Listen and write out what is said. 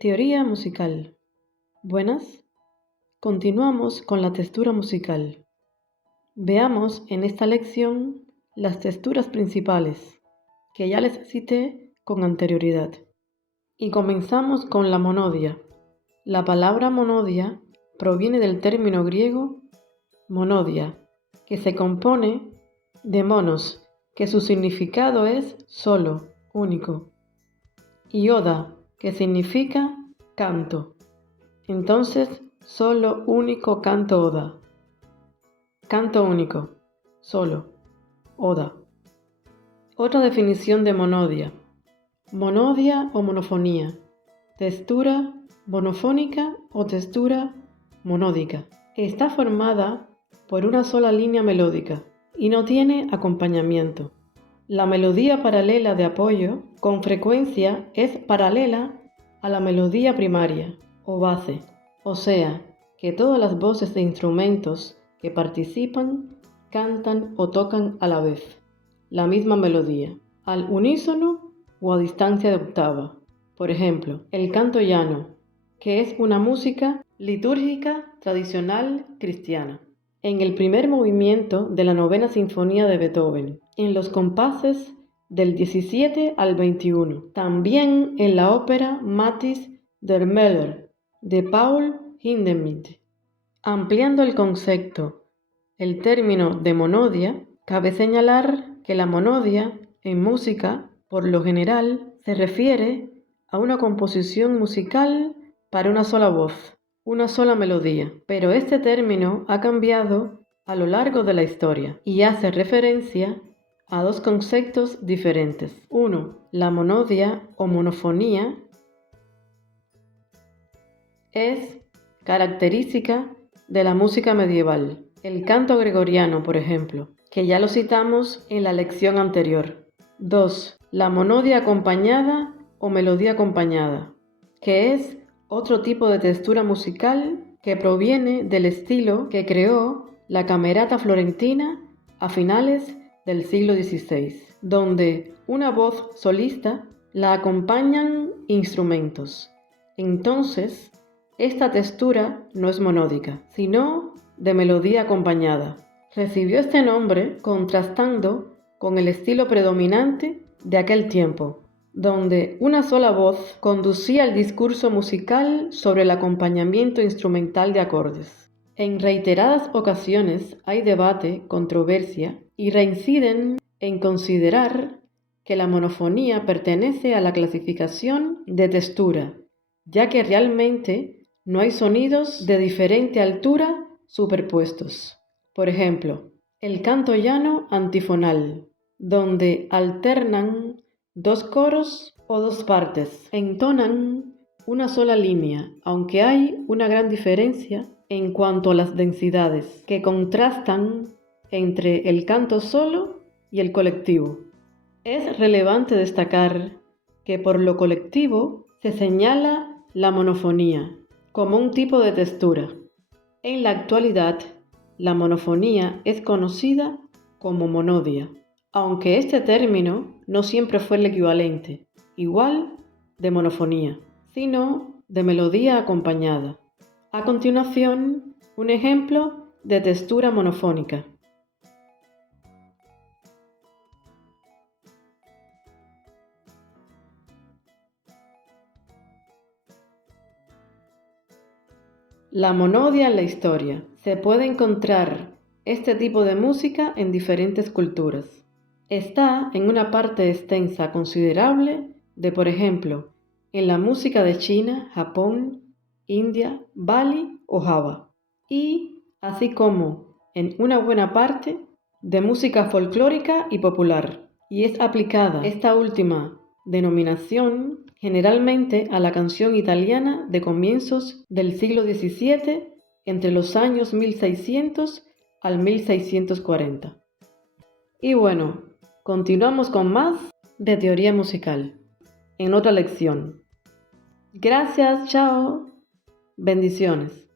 Teoría musical. Buenas. Continuamos con la textura musical. Veamos en esta lección las texturas principales, que ya les cité con anterioridad. Y comenzamos con la monodia. La palabra monodia proviene del término griego monodia, que se compone de monos, que su significado es solo, único, y oda, que significa canto. Entonces, solo, único, canto, oda. Canto único, solo, oda. Otra definición de monodia. Monodia o monofonía. Textura monofónica o textura monódica. Está formada por una sola línea melódica y no tiene acompañamiento. La melodía paralela de apoyo con frecuencia es paralela a la melodía primaria o base, o sea, que todas las voces de instrumentos que participan cantan o tocan a la vez la misma melodía, al unísono o a distancia de octava. Por ejemplo, el canto llano, que es una música litúrgica tradicional cristiana. En el primer movimiento de la novena sinfonía de Beethoven, en los compases del 17 al 21. También en la ópera Matthäus der Müller de Paul Hindemith. Ampliando el concepto, el término de monodia, cabe señalar que la monodia en música, por lo general, se refiere a una composición musical para una sola voz, una sola melodía, pero este término ha cambiado a lo largo de la historia y hace referencia a dos conceptos diferentes. Uno, la monodia o monofonía es característica de la música medieval. El canto gregoriano, por ejemplo, que ya lo citamos en la lección anterior. 2. La monodia acompañada o melodía acompañada, que es otro tipo de textura musical que proviene del estilo que creó la camerata florentina a finales del siglo XVI, donde una voz solista la acompañan instrumentos. Entonces, esta textura no es monódica, sino de melodía acompañada. Recibió este nombre contrastando con el estilo predominante de aquel tiempo, donde una sola voz conducía el discurso musical sobre el acompañamiento instrumental de acordes. En reiteradas ocasiones hay debate, controversia y reinciden en considerar que la monofonía pertenece a la clasificación de textura, ya que realmente no hay sonidos de diferente altura superpuestos. Por ejemplo, el canto llano antifonal, donde alternan dos coros o dos partes, entonan una sola línea, aunque hay una gran diferencia en cuanto a las densidades, que contrastan entre el canto solo y el colectivo. Es relevante destacar que por lo colectivo se señala la monofonía como un tipo de textura. En la actualidad, la monofonía es conocida como monodia, aunque este término no siempre fue el equivalente, igual de monofonía, sino de melodía acompañada. A continuación, un ejemplo de textura monofónica. La monodia en la historia. Se puede encontrar este tipo de música en diferentes culturas. Está en una parte extensa considerable de, por ejemplo, en la música de China, Japón, India, Bali o Java. Y así como en una buena parte de música folclórica y popular. Y es aplicada esta última denominación generalmente a la canción italiana de comienzos del siglo XVII, entre los años 1600 al 1640. Y bueno, continuamos con más de teoría musical en otra lección. Gracias, chao, bendiciones.